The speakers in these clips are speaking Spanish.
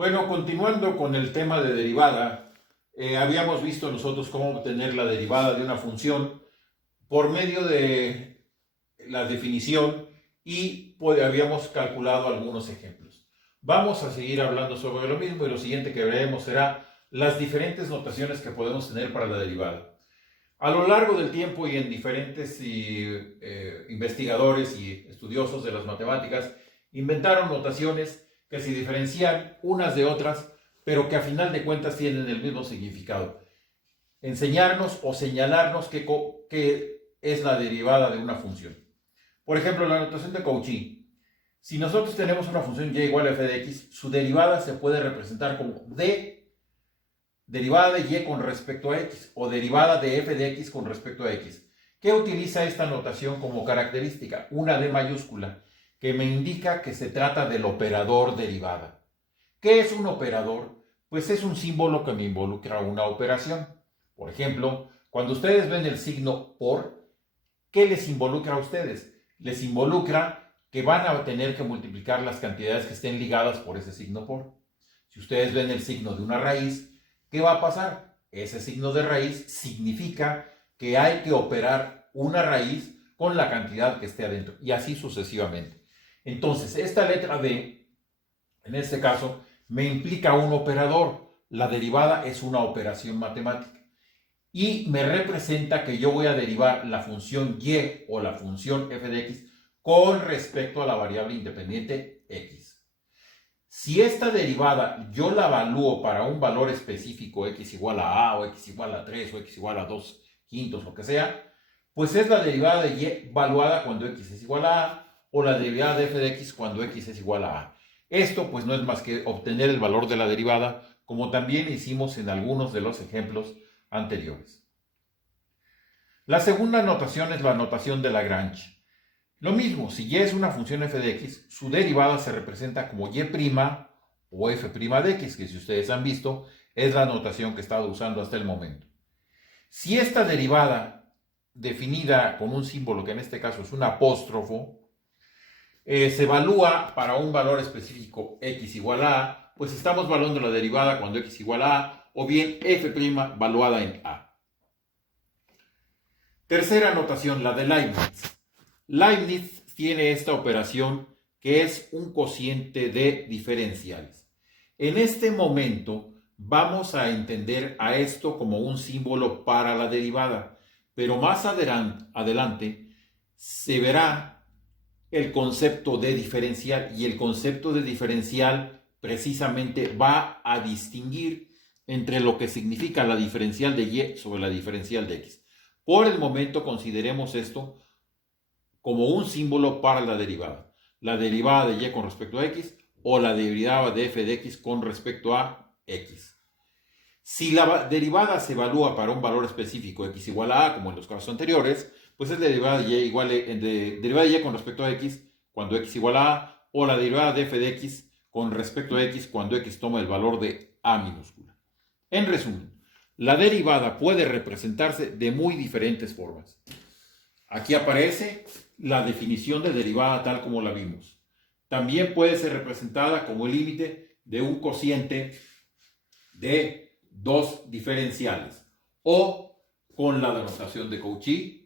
Bueno, continuando con el tema de derivada, habíamos visto nosotros cómo obtener la derivada de una función por medio de la definición y pues, habíamos calculado algunos ejemplos. Vamos a seguir hablando sobre lo mismo y lo siguiente que veremos será las diferentes notaciones que podemos tener para la derivada. A lo largo del tiempo y en diferentes investigadores y estudiosos de las matemáticas inventaron notaciones que se diferencian unas de otras, pero que a final de cuentas tienen el mismo significado. Enseñarnos o señalarnos qué es la derivada de una función. Por ejemplo, la notación de Cauchy. Si nosotros tenemos una función y igual a f de x, su derivada se puede representar como d derivada de y con respecto a x o derivada de f de x con respecto a x. ¿Qué utiliza esta notación como característica? Una d mayúscula, que me indica que se trata del operador derivada. ¿Qué es un operador? Pues es un símbolo que me involucra una operación. Por ejemplo, cuando ustedes ven el signo por, ¿qué les involucra a ustedes? Les involucra que van a tener que multiplicar las cantidades que estén ligadas por ese signo por. Si ustedes ven el signo de una raíz, ¿qué va a pasar? Ese signo de raíz significa que hay que operar una raíz con la cantidad que esté adentro y así sucesivamente. Entonces, esta letra D, en este caso, me implica un operador. La derivada es una operación matemática y me representa que yo voy a derivar la función y o la función f de x con respecto a la variable independiente x. Si esta derivada yo la evalúo para un valor específico, x igual a o x igual a 3 o x igual a 2 quintos, lo que sea, pues es la derivada de y evaluada cuando x es igual a o la derivada de f de x cuando x es igual a. Esto pues no es más que obtener el valor de la derivada, como también hicimos en algunos de los ejemplos anteriores. La segunda notación es la notación de Lagrange. Lo mismo, si y es una función f de x, su derivada se representa como y' o f' de x, que si ustedes han visto, es la notación que he estado usando hasta el momento. Si esta derivada, definida con un símbolo que en este caso es un apóstrofo, se evalúa para un valor específico x igual a, pues estamos evaluando la derivada cuando x igual a, o bien f' valuada en a. Tercera notación, la de Leibniz. Leibniz tiene esta operación que es un cociente de diferenciales. En este momento vamos a entender a esto como un símbolo para la derivada, pero más adelante se verá el concepto de diferencial y el concepto de diferencial precisamente va a distinguir entre lo que significa la diferencial de y sobre la diferencial de x. Por el momento consideremos esto como un símbolo para la derivada de y con respecto a x o la derivada de f de x con respecto a x. Si la derivada se evalúa para un valor específico x igual a, como en los casos anteriores, pues es la derivada de y con respecto a x cuando x igual a o la derivada de f de x con respecto a x cuando x toma el valor de a minúscula. En resumen, la derivada puede representarse de muy diferentes formas. Aquí aparece la definición de derivada tal como la vimos. También puede ser representada como el límite de un cociente de dos diferenciales o con la notación de Cauchy,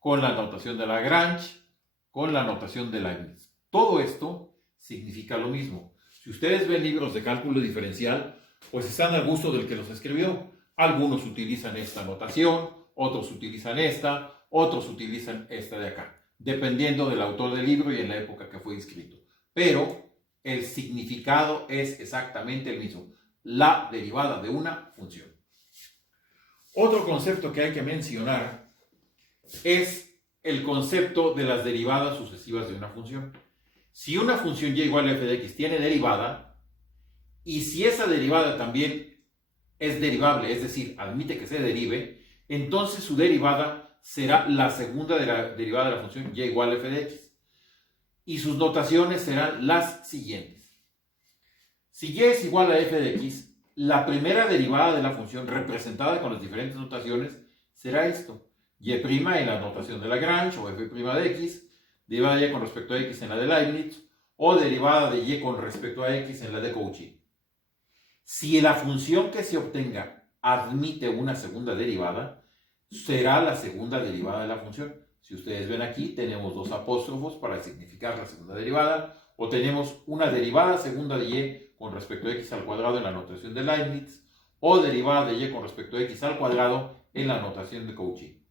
con la notación de Lagrange, con la notación de Leibniz. Todo esto significa lo mismo. Si ustedes ven libros de cálculo diferencial, pues están al gusto del que los escribió. Algunos utilizan esta notación, otros utilizan esta, otros utilizan esta de acá, dependiendo del autor del libro y en la época que fue escrito. Pero el significado es exactamente el mismo, la derivada de una función. Otro concepto que hay que mencionar es el concepto de las derivadas sucesivas de una función. Si una función y igual a f de x tiene derivada, y si esa derivada también es derivable, es decir, admite que se derive, entonces su derivada será la segunda derivada de la función y igual a f de x. Y sus notaciones serán las siguientes. Si y es igual a f de x, la primera derivada de la función representada con las diferentes notaciones será esto. Y' en la notación de Lagrange o f' de x, derivada de y con respecto a x en la de Leibniz, o derivada de y con respecto a x en la de Cauchy. Si la función que se obtenga admite una segunda derivada, será la segunda derivada de la función. Si ustedes ven aquí, tenemos dos apóstrofos para significar la segunda derivada, o tenemos una derivada segunda de y con respecto a x al cuadrado en la notación de Leibniz, o derivada de y con respecto a x al cuadrado en la notación de Cauchy.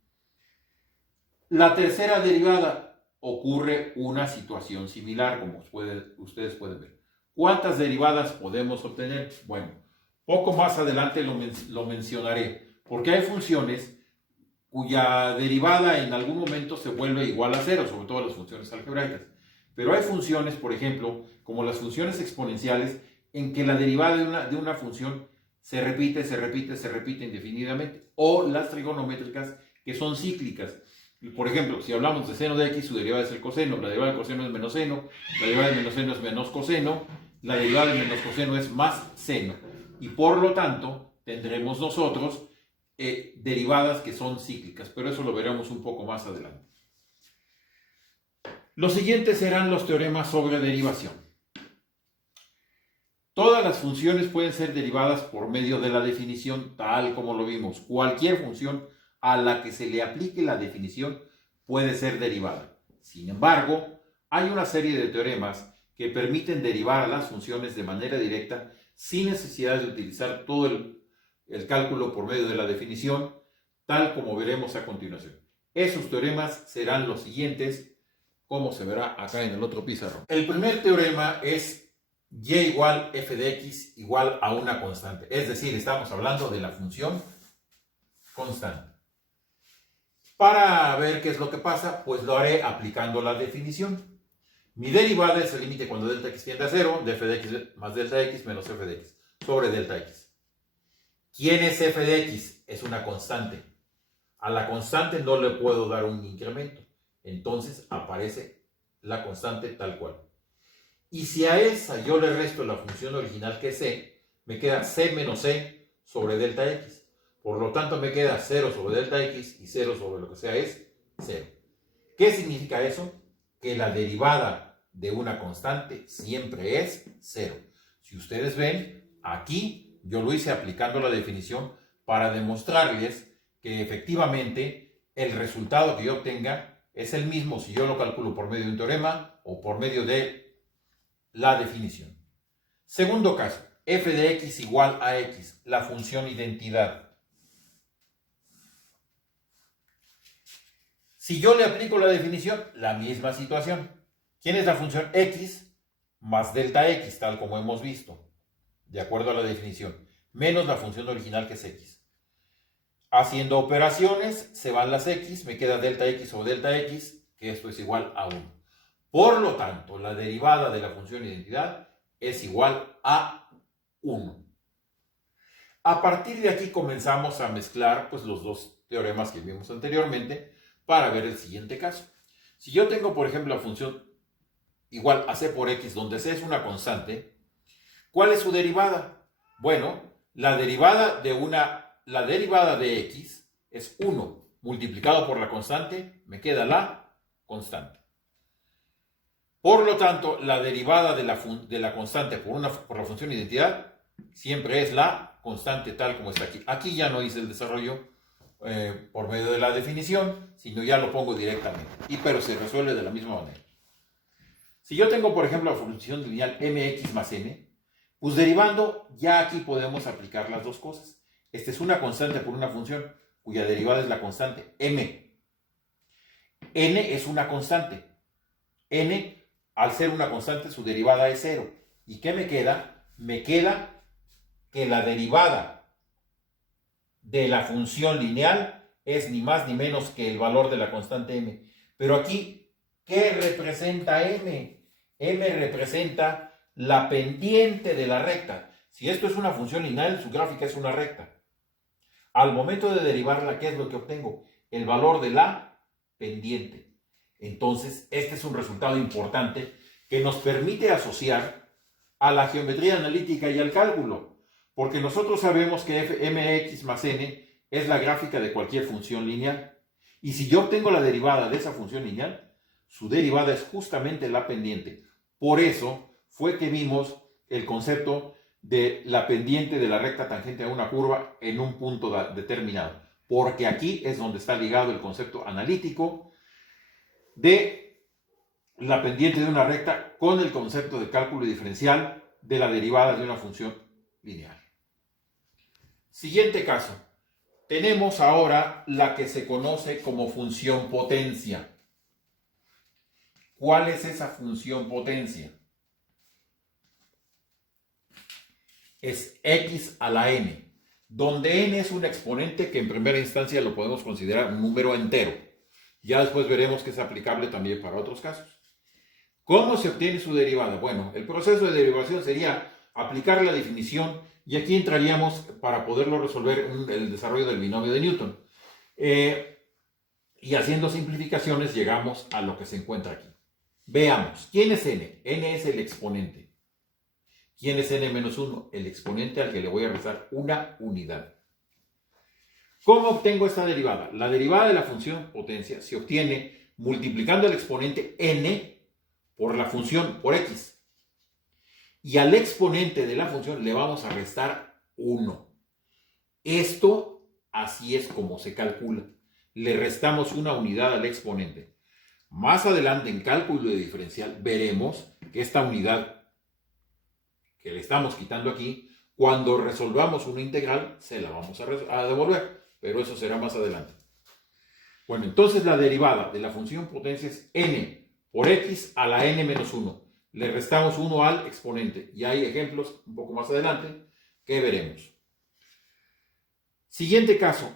La tercera derivada ocurre una situación similar, como ustedes pueden ver. ¿Cuántas derivadas podemos obtener? Bueno, poco más adelante lo mencionaré, porque hay funciones cuya derivada en algún momento se vuelve igual a cero, sobre todo las funciones algebraicas. Pero hay funciones, por ejemplo, como las funciones exponenciales, en que la derivada de una función se repite indefinidamente, o las trigonométricas, que son cíclicas. Por ejemplo, si hablamos de seno de x, su derivada es el coseno, la derivada del coseno es menos seno, la derivada de menos seno es menos coseno, la derivada de menos coseno es más seno. Y por lo tanto, tendremos nosotros derivadas que son cíclicas, pero eso lo veremos un poco más adelante. Los siguientes serán los teoremas sobre derivación. Todas las funciones pueden ser derivadas por medio de la definición, tal como lo vimos. Cualquier función a la que se le aplique la definición puede ser derivada. Sin embargo, hay una serie de teoremas que permiten derivar a las funciones de manera directa sin necesidad de utilizar todo el cálculo por medio de la definición, tal como veremos a continuación. Esos teoremas serán los siguientes, como se verá acá en el otro pizarrón. El primer teorema es y igual f de x igual a una constante. Es decir, estamos hablando de la función constante. Para ver qué es lo que pasa, pues lo haré aplicando la definición. Mi derivada es el límite cuando delta x tiende a 0 de f de x más delta x menos f de x sobre delta x. ¿Quién es f de x? Es una constante. A la constante no le puedo dar un incremento. Entonces aparece la constante tal cual. Y si a esa yo le resto la función original que es c, me queda c menos c sobre delta x. Por lo tanto me queda 0 sobre delta x y 0 sobre lo que sea es 0. ¿Qué significa eso? Que la derivada de una constante siempre es 0. Si ustedes ven, aquí yo lo hice aplicando la definición para demostrarles que efectivamente el resultado que yo obtenga es el mismo si yo lo calculo por medio de un teorema o por medio de la definición. Segundo caso, f de x igual a x, la función identidad. Si yo le aplico la definición, la misma situación. ¿Quién es la función x más delta x, tal como hemos visto? De acuerdo a la definición, menos la función original que es x. Haciendo operaciones, se van las x, me queda delta x sobre delta x, que esto es igual a 1. Por lo tanto, la derivada de la función identidad es igual a 1. A partir de aquí comenzamos a mezclar pues, los dos teoremas que vimos anteriormente para ver el siguiente caso. Si yo tengo, por ejemplo, la función igual a c por x, donde c es una constante, ¿cuál es su derivada? Bueno, la derivada de x es 1 multiplicado por la constante, me queda la constante. Por lo tanto, la derivada de la constante por la función identidad siempre es la constante tal como está aquí. Aquí ya no hice el desarrollo por medio de la definición, sino ya lo pongo directamente. Pero se resuelve de la misma manera. Si yo tengo, por ejemplo, la función lineal mx más n, pues derivando, ya aquí podemos aplicar las dos cosas. Esta es una constante por una función cuya derivada es la constante m. N es una constante. N, al ser una constante, su derivada es 0. ¿Y qué me queda? Me queda que la derivada de la función lineal es ni más ni menos que el valor de la constante m. Pero aquí, ¿qué representa m? M representa la pendiente de la recta. Si esto es una función lineal, su gráfica es una recta. Al momento de derivarla, ¿qué es lo que obtengo? El valor de la pendiente. Entonces, este es un resultado importante que nos permite asociar a la geometría analítica y al cálculo, porque nosotros sabemos que mx más n es la gráfica de cualquier función lineal. Y si yo obtengo la derivada de esa función lineal, su derivada es justamente la pendiente. Por eso fue que vimos el concepto de la pendiente de la recta tangente a una curva en un punto determinado, porque aquí es donde está ligado el concepto analítico de la pendiente de una recta con el concepto de cálculo diferencial de la derivada de una función lineal. Siguiente caso. Tenemos ahora la que se conoce como función potencia. ¿Cuál es esa función potencia? Es x a la n, donde n es un exponente que en primera instancia lo podemos considerar un número entero. Ya después veremos que es aplicable también para otros casos. ¿Cómo se obtiene su derivada? Bueno, el proceso de derivación sería aplicar la definición y aquí entraríamos para poderlo resolver el desarrollo del binomio de Newton. Y haciendo simplificaciones llegamos a lo que se encuentra aquí. Veamos, ¿quién es n? N es el exponente. ¿Quién es n-1? El exponente al que le voy a restar una unidad. ¿Cómo obtengo esta derivada? La derivada de la función potencia se obtiene multiplicando el exponente n por la función, por x. Y al exponente de la función le vamos a restar 1. Esto así es como se calcula. Le restamos una unidad al exponente. Más adelante en cálculo de diferencial veremos que esta unidad que le estamos quitando aquí, cuando resolvamos una integral, se la vamos a devolver, pero eso será más adelante. Bueno, entonces la derivada de la función potencia es n por x a la n-1. Le restamos 1 al exponente y hay ejemplos un poco más adelante que veremos. Siguiente caso,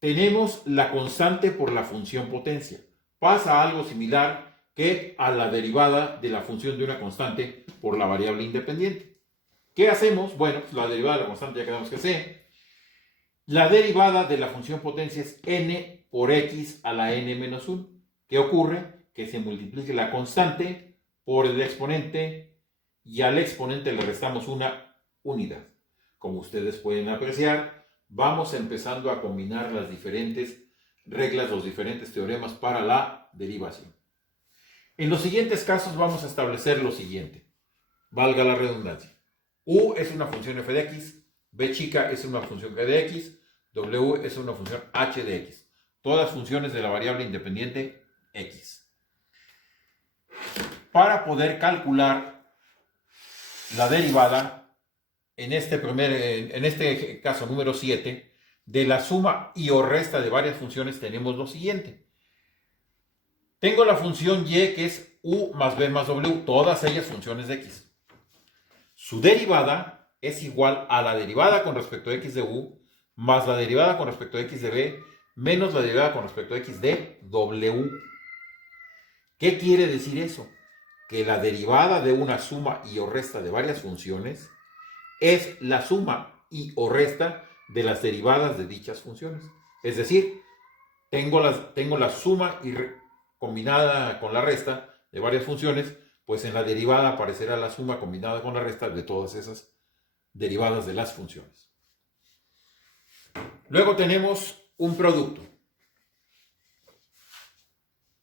tenemos la constante por la función potencia. Pasa algo similar que a la derivada de la función de una constante por la variable independiente. ¿Qué hacemos? Bueno, pues la derivada de la constante ya quedamos que c. La derivada de la función potencia es n por x a la n-1. ¿Qué ocurre? Que se multiplique la constante por el exponente y al exponente le restamos una unidad. Como ustedes pueden apreciar, vamos empezando a combinar las diferentes reglas, los diferentes teoremas para la derivación. En los siguientes casos vamos a establecer lo siguiente. Valga la redundancia. U es una función f de x, b chica es una función g de x, w es una función h de x. Todas funciones de la variable independiente x. Para poder calcular la derivada, en este caso número 7, de la suma y o resta de varias funciones tenemos lo siguiente. Tengo la función y que es u más b más w, todas ellas funciones de x. Su derivada es igual a la derivada con respecto a x de u más la derivada con respecto a x de b menos la derivada con respecto a x de w. ¿Qué quiere decir eso? Que la derivada de una suma y o resta de varias funciones es la suma y o resta de las derivadas de dichas funciones. Es decir, tengo la suma combinada con la resta de varias funciones, pues en la derivada aparecerá la suma combinada con la resta de todas esas derivadas de las funciones. Luego tenemos un producto.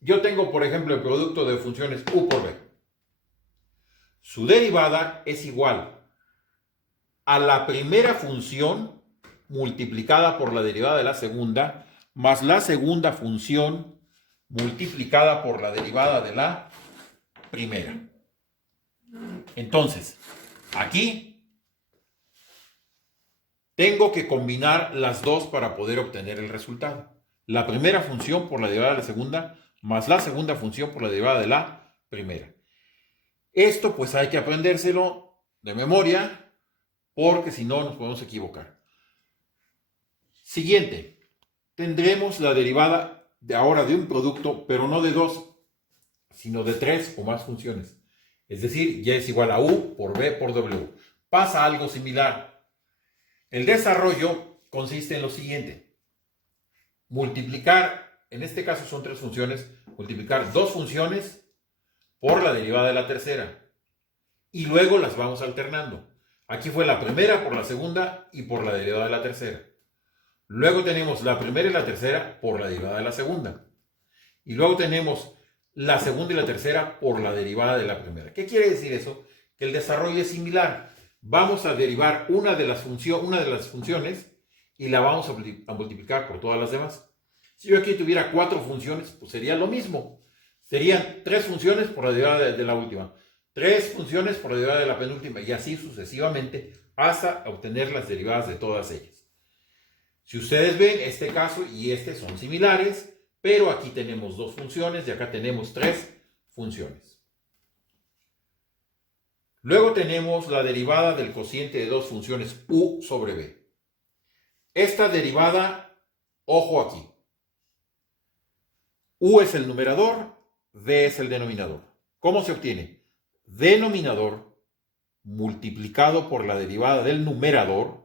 Yo tengo, por ejemplo, el producto de funciones u por b. Su derivada es igual a la primera función multiplicada por la derivada de la segunda, más la segunda función multiplicada por la derivada de la primera. Entonces, aquí tengo que combinar las dos para poder obtener el resultado. La primera función por la derivada de la segunda, más la segunda función por la derivada de la primera. Esto pues hay que aprendérselo de memoria, porque si no nos podemos equivocar. Siguiente, tendremos la derivada de ahora de un producto, pero no de dos, sino de tres o más funciones. Es decir, y es igual a u por b por w. Pasa algo similar. El desarrollo consiste en lo siguiente. Multiplicar, en este caso son tres funciones, multiplicar dos funciones por la derivada de la tercera. Y luego las vamos alternando. Aquí fue la primera por la segunda y por la derivada de la tercera. Luego tenemos la primera y la tercera por la derivada de la segunda. Y luego tenemos la segunda y la tercera por la derivada de la primera. ¿Qué quiere decir eso? Que el desarrollo es similar. vamos a derivar una de las funciones y la vamos a multiplicar por todas las demás. Si yo aquí tuviera 4 funciones, pues sería lo mismo. Serían 3 funciones por la derivada de la última, 3 funciones por la derivada de la penúltima, y así sucesivamente hasta obtener las derivadas de todas ellas. Si ustedes ven, este caso y este son similares, pero aquí tenemos 2 funciones y acá tenemos 3 funciones. Luego tenemos la derivada del cociente de 2 funciones u sobre b. Esta derivada, ojo aquí, u es el numerador, b es el denominador. ¿Cómo se obtiene? Denominador multiplicado por la derivada del numerador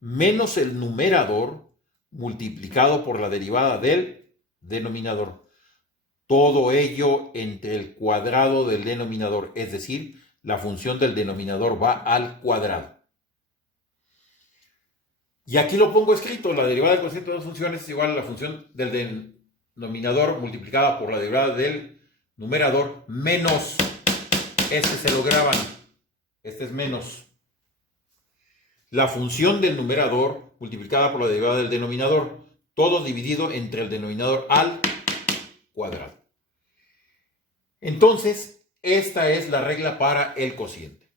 menos el numerador multiplicado por la derivada del denominador. Todo ello entre el cuadrado del denominador, es decir, la función del denominador va al cuadrado. Y aquí lo pongo escrito, la derivada del cociente de 2 funciones es igual a la función del denominador multiplicada por la derivada del numerador menos, este se lo graban, este es menos, la función del numerador multiplicada por la derivada del denominador, todo dividido entre el denominador al cuadrado. Entonces, esta es la regla para el cociente.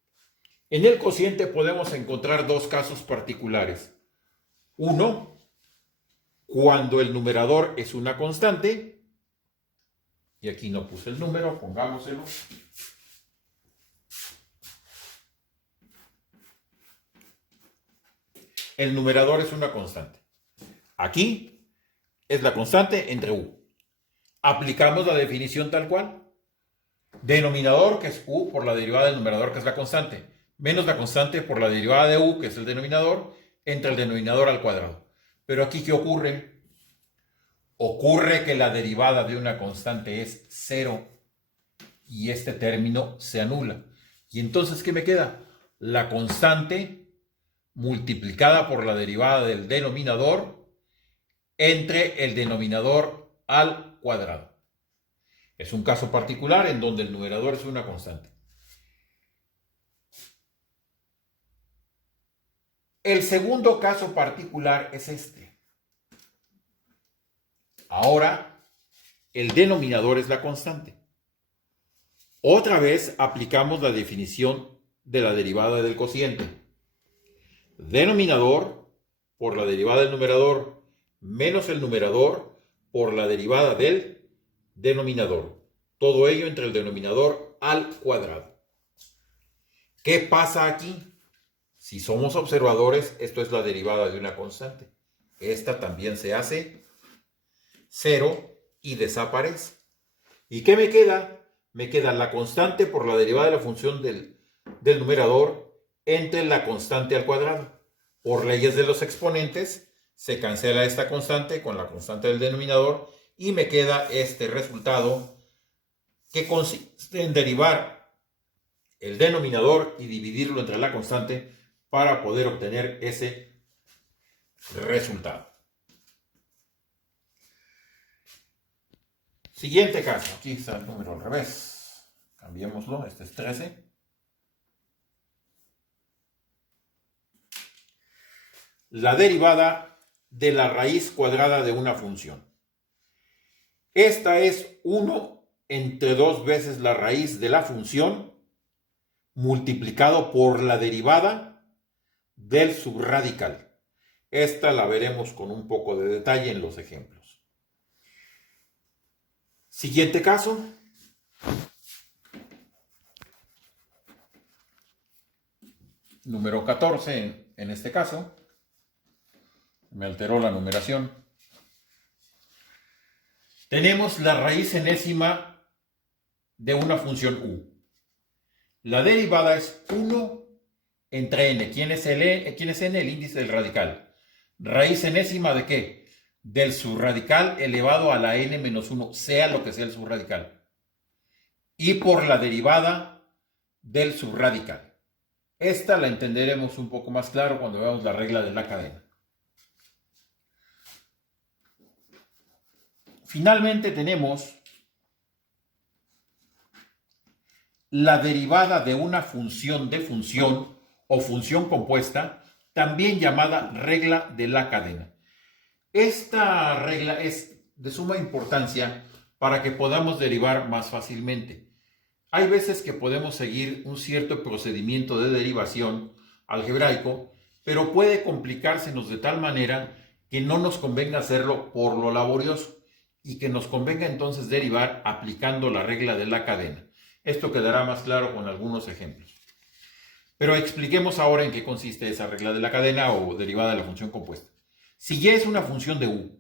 En el cociente podemos encontrar 2 casos particulares. Uno, cuando el numerador es una constante, y aquí no puse el número, pongámoselo. El numerador es una constante. Aquí es la constante entre u. Aplicamos la definición tal cual. Denominador, que es u por la derivada del numerador, que es la constante, menos la constante por la derivada de u, que es el denominador, entre el denominador al cuadrado. Pero aquí, ¿qué ocurre? Ocurre que la derivada de una constante es 0 y este término se anula. Y entonces, ¿qué me queda? La constante multiplicada por la derivada del denominador entre el denominador al cuadrado. Es un caso particular en donde el numerador es una constante. El segundo caso particular es este. Ahora, el denominador es la constante. Otra vez aplicamos la definición de la derivada del cociente. Denominador por la derivada del numerador menos el numerador por la derivada del denominador. Todo ello entre el denominador al cuadrado. ¿Qué pasa aquí? Si somos observadores, esto es la derivada de una constante. Esta también se hace 0 y desaparece. ¿Y qué me queda? Me queda la constante por la derivada de la función del numerador entre la constante al cuadrado. Por leyes de los exponentes, se cancela esta constante con la constante del denominador y me queda este resultado que consiste en derivar el denominador y dividirlo entre la constante para poder obtener ese resultado. Siguiente caso. Aquí está el número al revés. Cambiémoslo. Este es 13. La derivada de la raíz cuadrada de una función. Esta es 1 entre 2 veces la raíz de la función multiplicado por la derivada del subradical. Esta la veremos con un poco de detalle en los ejemplos. Siguiente caso. Número 14 en este caso. Me alteró la numeración. Tenemos la raíz enésima de una función u. La derivada es 1 entre n. ¿Quién es n? El índice del radical. ¿Raíz enésima de qué? Del subradical elevado a la n menos 1, sea lo que sea el subradical. Y por la derivada del subradical. Esta la entenderemos un poco más claro cuando veamos la regla de la cadena. Finalmente tenemos la derivada de una función de función o función compuesta, también llamada regla de la cadena. Esta regla es de suma importancia para que podamos derivar más fácilmente. Hay veces que podemos seguir un cierto procedimiento de derivación algebraico, pero puede complicársenos de tal manera que no nos convenga hacerlo por lo laborioso y que nos convenga entonces derivar aplicando la regla de la cadena. Esto quedará más claro con algunos ejemplos. Pero expliquemos ahora en qué consiste esa regla de la cadena o derivada de la función compuesta. Si y es una función de u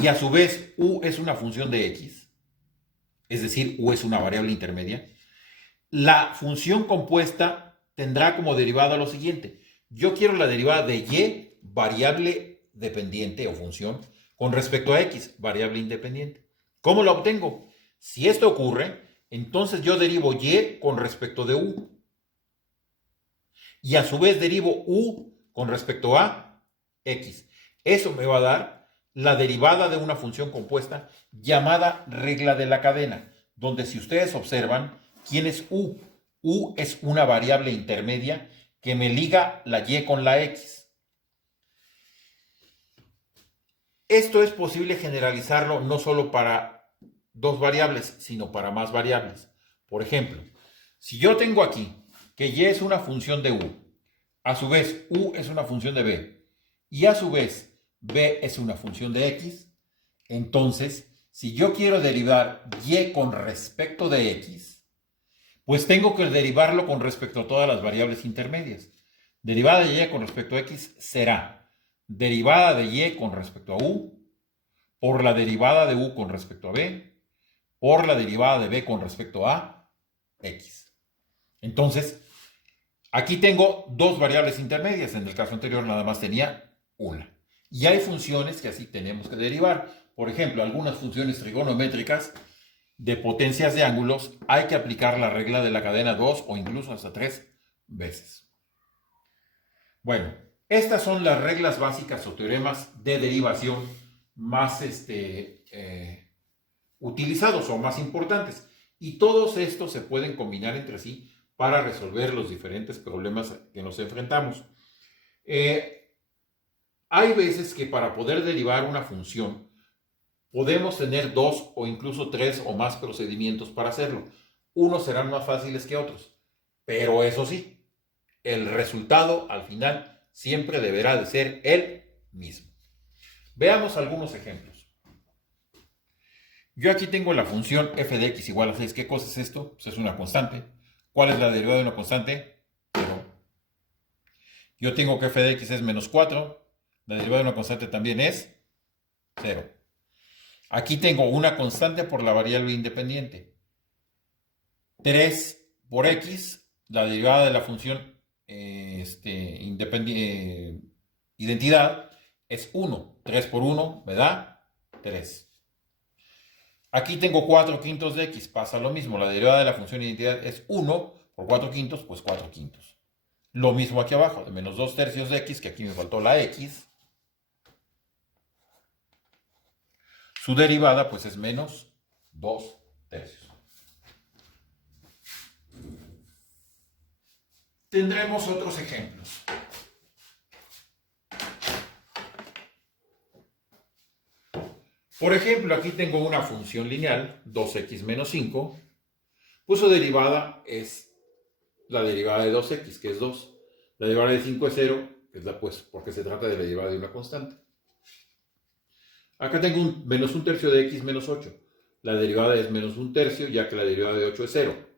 y a su vez u es una función de x, es decir, u es una variable intermedia, la función compuesta tendrá como derivada lo siguiente. Yo quiero la derivada de y, variable dependiente o función, con respecto a x, variable independiente. ¿Cómo la obtengo? Si esto ocurre, entonces yo derivo y con respecto de u. Y a su vez derivo u con respecto a x. Eso me va a dar la derivada de una función compuesta llamada regla de la cadena, donde si ustedes observan, ¿quién es u? U es una variable intermedia que me liga la y con la x. Esto es posible generalizarlo no solo para dos variables, sino para más variables. Por ejemplo, si yo tengo aquí que y es una función de u, a su vez u es una función de b, y a su vez b es una función de x, entonces, si yo quiero derivar y con respecto de x, pues tengo que derivarlo con respecto a todas las variables intermedias. Derivada de y con respecto a x será derivada de y con respecto a u, por la derivada de u con respecto a b, por la derivada de b con respecto a x. Entonces, aquí tengo dos variables intermedias. En el caso anterior nada más tenía una. Y hay funciones que así tenemos que derivar. Por ejemplo, algunas funciones trigonométricas de potencias de ángulos hay que aplicar la regla de la cadena 2 o incluso hasta 3 veces. Bueno, estas son las reglas básicas o teoremas de derivación más utilizados o más importantes. Y todos estos se pueden combinar entre sí para resolver los diferentes problemas que nos enfrentamos. Hay veces que para poder derivar una función podemos tener dos o incluso tres o más procedimientos para hacerlo. Unos serán más fáciles que otros, pero eso sí, el resultado al final siempre deberá de ser el mismo. Veamos algunos ejemplos. Yo aquí tengo la función f de x igual a 6. ¿Qué cosa es esto? Pues es una constante. ¿Cuál es la derivada de una constante? 0. Yo tengo que f de x es menos 4. La derivada de una constante también es 0. Aquí tengo una constante por la variable independiente. 3 por x, la derivada de la función identidad es 1. 3 por 1 me da 3. Aquí tengo 4 quintos de x, pasa lo mismo. La derivada de la función identidad es 1 por 4 quintos, pues 4 quintos. Lo mismo aquí abajo, de menos 2 tercios de x, que aquí me faltó la x. Su derivada pues es menos 2 tercios. Tendremos otros ejemplos. Por ejemplo, aquí tengo una función lineal, 2x menos 5, pues su derivada es la derivada de 2x, que es 2. La derivada de 5 es 0, que es porque se trata de la derivada de una constante. Acá tengo menos 1 tercio de x menos 8. La derivada es menos 1 tercio, ya que la derivada de 8 es 0.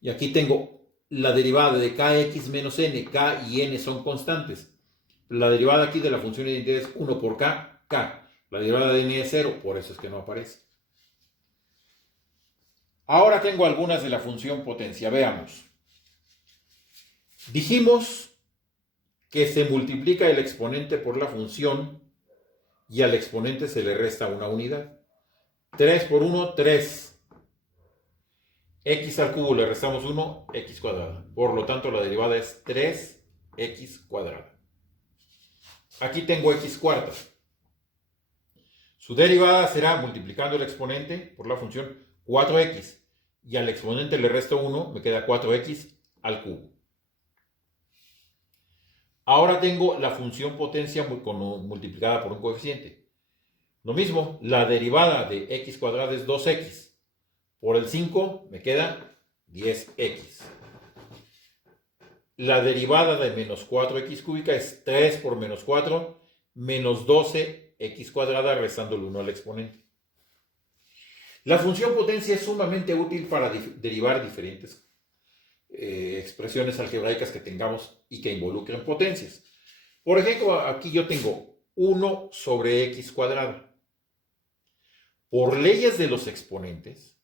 Y aquí tengo la derivada de kx menos n. K y n son constantes. La derivada aquí de la función de identidad es 1 por k, k. La derivada de n es 0, por eso es que no aparece. Ahora tengo algunas de la función potencia. Veamos. Dijimos que se multiplica el exponente por la función y al exponente se le resta una unidad. 3 por 1, 3. X al cubo le restamos 1, x cuadrada. Por lo tanto, la derivada es 3x cuadrada. Aquí tengo x cuarta. Su derivada será multiplicando el exponente por la función 4x. Y al exponente le resto 1, me queda 4x al cubo. Ahora tengo la función potencia multiplicada por un coeficiente. Lo mismo, la derivada de x cuadrado es 2x. Por el 5 me queda 10x. La derivada de menos 4x cúbica es 3 por menos 4, menos 12x cuadrada, restando el 1 al exponente. La función potencia es sumamente útil para derivar diferentes expresiones algebraicas que tengamos y que involucren potencias. Por ejemplo, aquí yo tengo 1 sobre x cuadrado. Por leyes de los exponentes,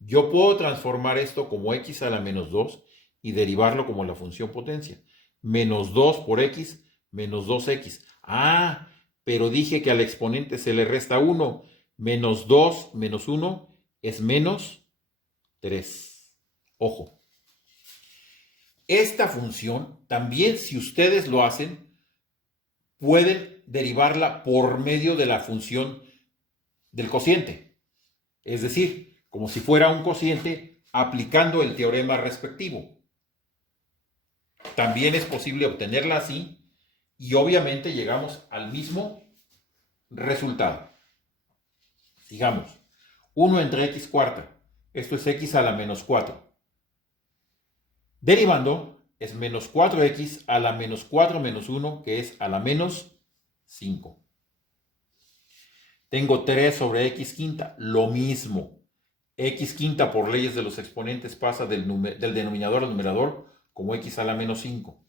yo puedo transformar esto como x a la menos 2 y derivarlo como la función potencia. Menos 2 por x, menos 2x. Ah, pero dije que al exponente se le resta 1. Menos 2 menos 1 es menos 3. Ojo. Esta función, también si ustedes lo hacen, pueden derivarla por medio de la función del cociente. Es decir, como si fuera un cociente aplicando el teorema respectivo. También es posible obtenerla así y obviamente llegamos al mismo resultado. Digamos, 1 entre x cuarta. Esto es x a la menos 4. Derivando es menos 4x a la menos 4 menos 1, que es a la menos 5. Tengo 3 sobre x quinta, lo mismo. X quinta por leyes de los exponentes pasa del denominador al numerador como x a la menos 5.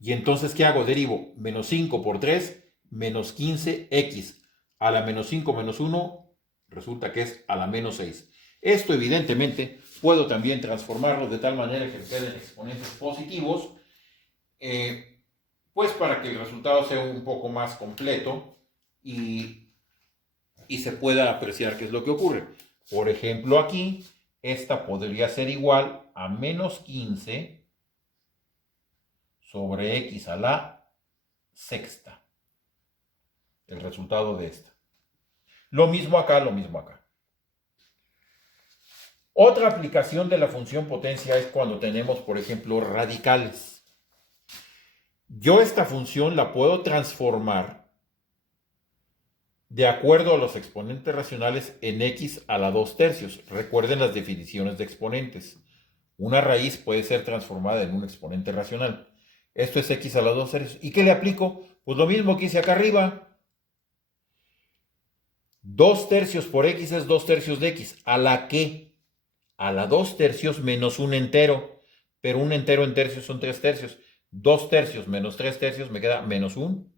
Y entonces, ¿qué hago? Derivo menos 5 por 3, menos 15x a la menos 5 menos 1, resulta que es a la menos 6. Esto evidentemente puedo también transformarlo de tal manera que queden exponentes positivos, pues para que el resultado sea un poco más completo y se pueda apreciar qué es lo que ocurre. Por ejemplo, aquí, esta podría ser igual a menos 15 sobre x a la sexta. El resultado de esta. Lo mismo acá, lo mismo acá. Otra aplicación de la función potencia es cuando tenemos, por ejemplo, radicales. Yo esta función la puedo transformar de acuerdo a los exponentes racionales en x a la 2 tercios. Recuerden las definiciones de exponentes. Una raíz puede ser transformada en un exponente racional. Esto es x a la 2 tercios. ¿Y qué le aplico? Pues lo mismo que hice acá arriba. 2 tercios por x es 2 tercios de x. ¿A la qué? A la 2 tercios menos un entero. Pero un entero en tercios son 3 tercios. 2 tercios menos 3 tercios me queda menos un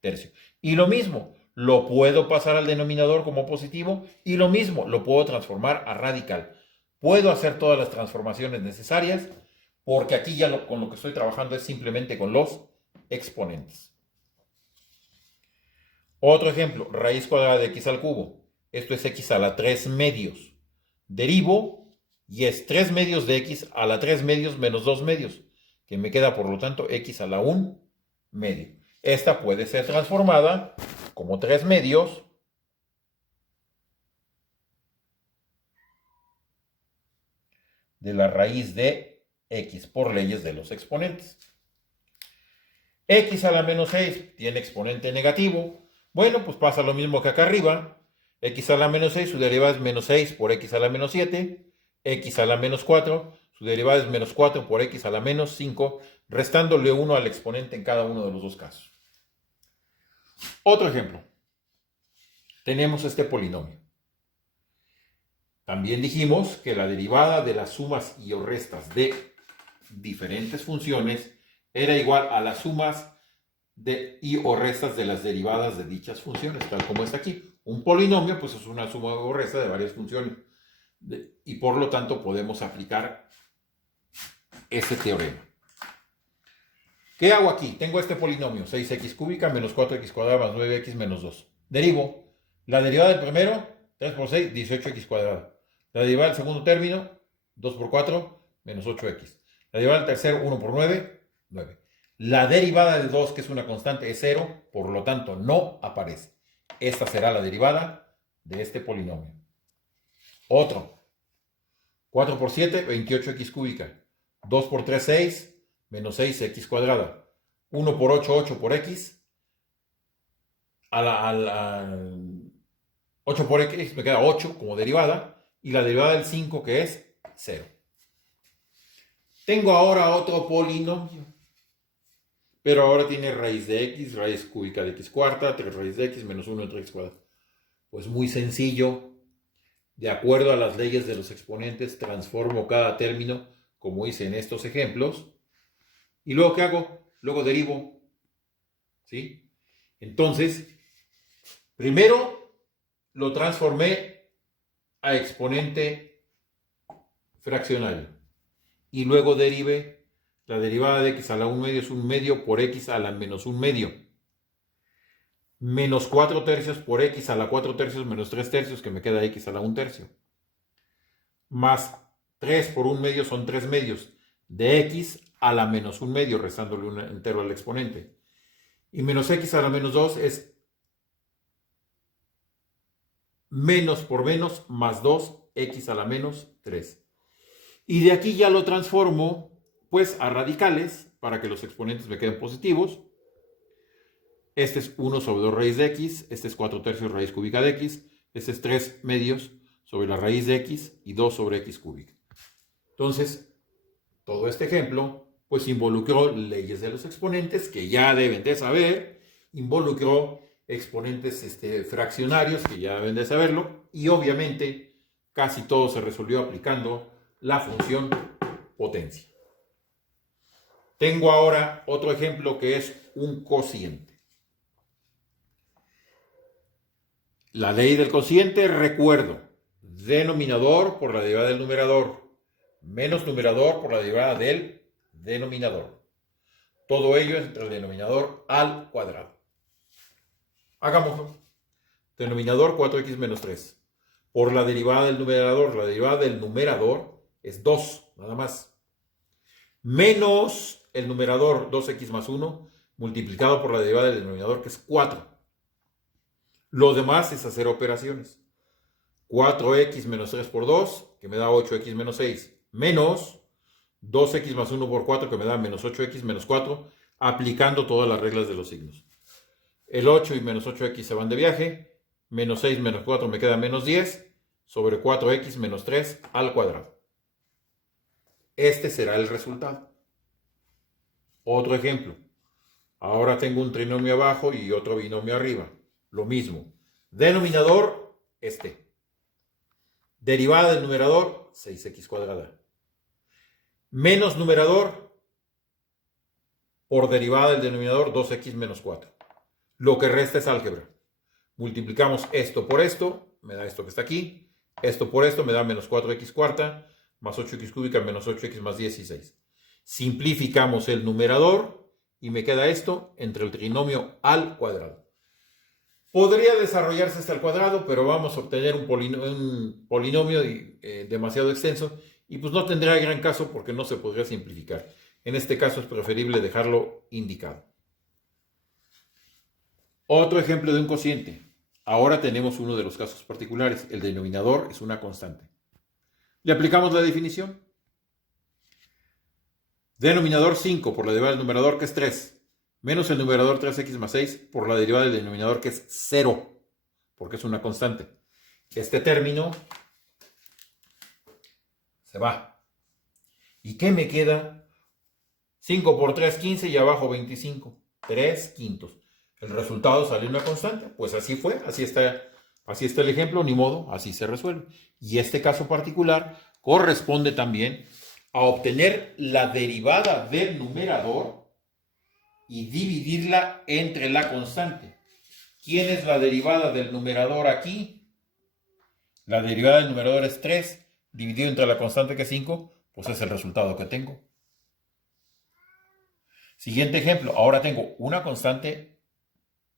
tercio. Y lo mismo, lo puedo pasar al denominador como positivo y lo mismo, lo puedo transformar a radical. Puedo hacer todas las transformaciones necesarias porque aquí ya con lo que estoy trabajando es simplemente con los exponentes. Otro ejemplo, raíz cuadrada de x al cubo. Esto es x a la 3 medios. Derivo y es 3 medios de x a la 3 medios menos 2 medios, que me queda por lo tanto x a la 1 medio. Esta puede ser transformada como 3 medios de la raíz de x por leyes de los exponentes. X a la menos 6 tiene exponente negativo. Bueno, pues pasa lo mismo que acá arriba. X a la menos 6, su derivada es menos 6 por x a la menos 7. X a la menos 4, su derivada es menos 4 por x a la menos 5, restándole 1 al exponente en cada uno de los dos casos. Otro ejemplo. Tenemos este polinomio. También dijimos que la derivada de las sumas y o restas de diferentes funciones era igual a las sumas de y o restas de las derivadas de dichas funciones, tal como está aquí. Un polinomio pues es una suma o resta de varias funciones y por lo tanto podemos aplicar este teorema. ¿Qué hago aquí? Tengo este polinomio, 6x cúbica menos 4x cuadrada más 9x menos 2. Derivo. La derivada del primero, 3 por 6, 18x cuadrada. La derivada del segundo término, 2 por 4, menos 8x. La derivada del tercero, 1 por 9, 9. La derivada de 2, que es una constante, es 0, por lo tanto no aparece. Esta será la derivada de este polinomio. Otro. 4 por 7, 28x cúbica. 2 por 3, 6, menos 6x cuadrada. 1 por 8, 8 por x. 8 por x me queda 8 como derivada. Y la derivada del 5 que es 0. Tengo ahora otro polinomio. Pero ahora tiene raíz de x, raíz cúbica de x cuarta, 3 raíz de x, menos 1 entre x cuadrado. Pues muy sencillo. De acuerdo a las leyes de los exponentes, transformo cada término, como hice en estos ejemplos. ¿Y luego qué hago? Luego derivo. ¿Sí? Entonces, primero lo transformé a exponente fraccionario. Y luego derivé. La derivada de x a la 1 medio es 1 medio por x a la menos 1 medio. Menos 4 tercios por x a la 4 tercios menos 3 tercios, que me queda x a la 1 tercio. Más 3 por 1 medio son 3 medios de x a la menos 1 medio, restándole un entero al exponente. Y menos x a la menos 2 es menos por menos más 2x a la menos 3. Y de aquí ya lo transformo pues a radicales para que los exponentes me queden positivos. Este es 1 sobre 2 raíz de x, este es 4 tercios raíz cúbica de x, este es 3 medios sobre la raíz de x y 2 sobre x cúbica. Entonces, todo este ejemplo pues involucró leyes de los exponentes que ya deben de saber, involucró exponentes fraccionarios que ya deben de saberlo, y obviamente casi todo se resolvió aplicando la función potencia. Tengo ahora otro ejemplo que es un cociente. La ley del cociente, recuerdo, denominador por la derivada del numerador, menos numerador por la derivada del denominador. Todo ello es entre el denominador al cuadrado. Hagámoslo. Denominador 4x menos 3. Por la derivada del numerador es 2, nada más. Menos el numerador 2x más 1 multiplicado por la derivada del denominador, que es 4. Lo demás es hacer operaciones. 4x menos 3 por 2, que me da 8x menos 6, menos 2x más 1 por 4, que me da menos 8x menos 4, aplicando todas las reglas de los signos. El 8 y menos 8x se van de viaje, menos 6 menos 4 me queda menos 10, sobre 4x menos 3 al cuadrado. Este será el resultado. Otro ejemplo. Ahora tengo un trinomio abajo y otro binomio arriba. Lo mismo. Denominador, derivada del numerador, 6x cuadrada. Menos numerador, por derivada del denominador, 2x menos 4. Lo que resta es álgebra. Multiplicamos esto por esto, me da esto que está aquí. Esto por esto me da menos 4x cuarta, más 8x cúbica, menos 8x más 16. Simplificamos el numerador y me queda esto entre el trinomio al cuadrado. Podría desarrollarse hasta el cuadrado, pero vamos a obtener un polinomio demasiado extenso y pues no tendría gran caso porque no se podría simplificar. En este caso es preferible dejarlo indicado. Otro ejemplo de un cociente. Ahora tenemos uno de los casos particulares. El denominador es una constante. Le aplicamos la definición. Denominador 5 por la derivada del numerador, que es 3, menos el numerador 3x más 6 por la derivada del denominador, que es 0, porque es una constante. Este término se va. ¿Y qué me queda? 5 por 3, 15 y abajo 25. 3 quintos. El resultado sale una constante. Pues así fue, así está el ejemplo, ni modo, así se resuelve. Y este caso particular corresponde también a obtener la derivada del numerador y dividirla entre la constante. ¿Quién es la derivada del numerador aquí? La derivada del numerador es 3, dividido entre la constante, que es 5, pues es el resultado que tengo. Siguiente ejemplo, ahora tengo una constante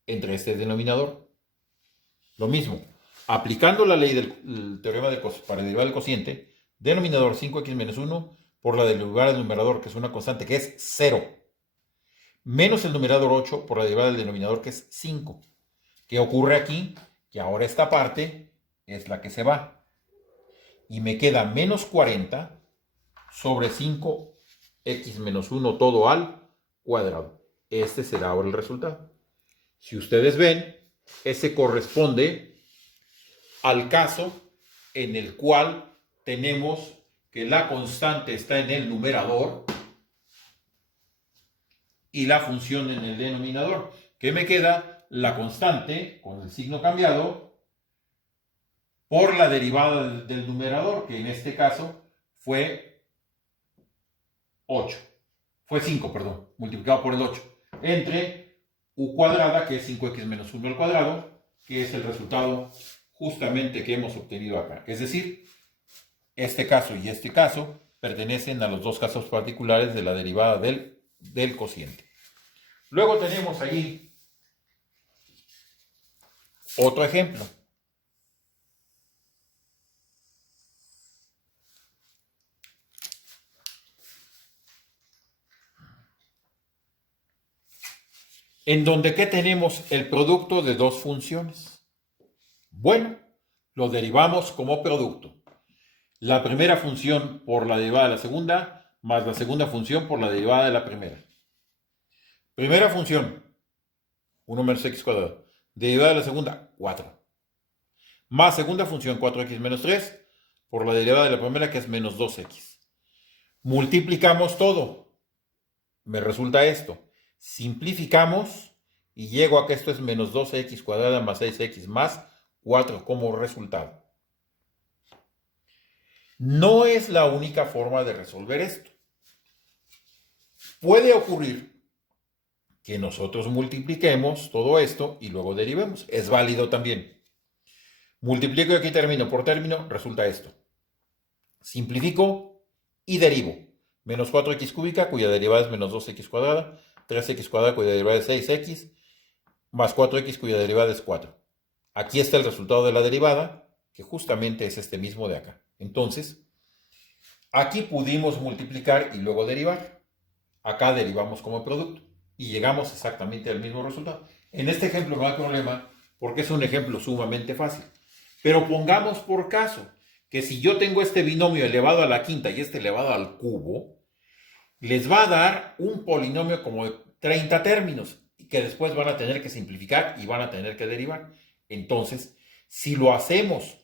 entre este denominador. Lo mismo, aplicando la ley del teorema para derivar el cociente, denominador 5x menos 1 por la derivada del numerador, que es una constante, que es 0, menos el numerador 8 por la derivada del denominador, que es 5. ¿Qué ocurre aquí? Que ahora esta parte es la que se va. y me queda menos 40 sobre 5x menos 1 todo al cuadrado. Este será ahora el resultado. Si ustedes ven, ese corresponde al caso en el cual tenemos que la constante está en el numerador y la función en el denominador. ¿Qué me queda? La constante con el signo cambiado por la derivada del numerador, que en este caso fue 8. Fue 5, perdón, multiplicado por el 8. Entre u cuadrada, que es 5x menos 1 al cuadrado, que es el resultado justamente que hemos obtenido acá. Es decir, este caso y este caso pertenecen a los dos casos particulares de la derivada del cociente. Luego tenemos allí otro ejemplo. En donde ¿qué tenemos? El producto de dos funciones. Bueno, lo derivamos como producto. La primera función por la derivada de la segunda, más la segunda función por la derivada de la primera. Primera función, 1 menos x cuadrado. Derivada de la segunda, 4. Más segunda función, 4x menos 3, por la derivada de la primera, que es menos 2x. Multiplicamos todo. Me resulta esto. Simplificamos y llego a que esto es menos 12x cuadrada más 6x más 4 como resultado. No es la única forma de resolver esto. Puede ocurrir que nosotros multipliquemos todo esto y luego derivemos. Es válido también. Multiplico y aquí termino por término, resulta esto. Simplifico y derivo. Menos 4x cúbica, cuya derivada es menos 2x cuadrada, 3x cuadrada, cuya derivada es 6x, más 4x, cuya derivada es 4. Aquí está el resultado de la derivada, que justamente es este mismo de acá. Entonces, aquí pudimos multiplicar y luego derivar. Acá derivamos como producto y llegamos exactamente al mismo resultado. En este ejemplo no hay problema porque es un ejemplo sumamente fácil. Pero pongamos por caso que si yo tengo este binomio elevado a la quinta y este elevado al cubo, les va a dar un polinomio como de 30 términos y que después van a tener que simplificar y van a tener que derivar. Entonces, si lo hacemos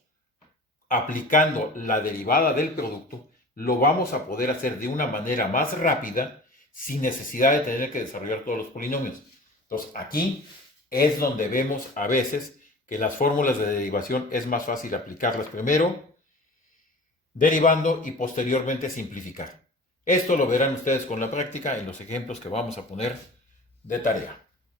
aplicando la derivada del producto, lo vamos a poder hacer de una manera más rápida sin necesidad de tener que desarrollar todos los polinomios. Entonces, aquí es donde vemos a veces que las fórmulas de derivación es más fácil aplicarlas primero, derivando y posteriormente simplificar. Esto lo verán ustedes con la práctica en los ejemplos que vamos a poner de tarea.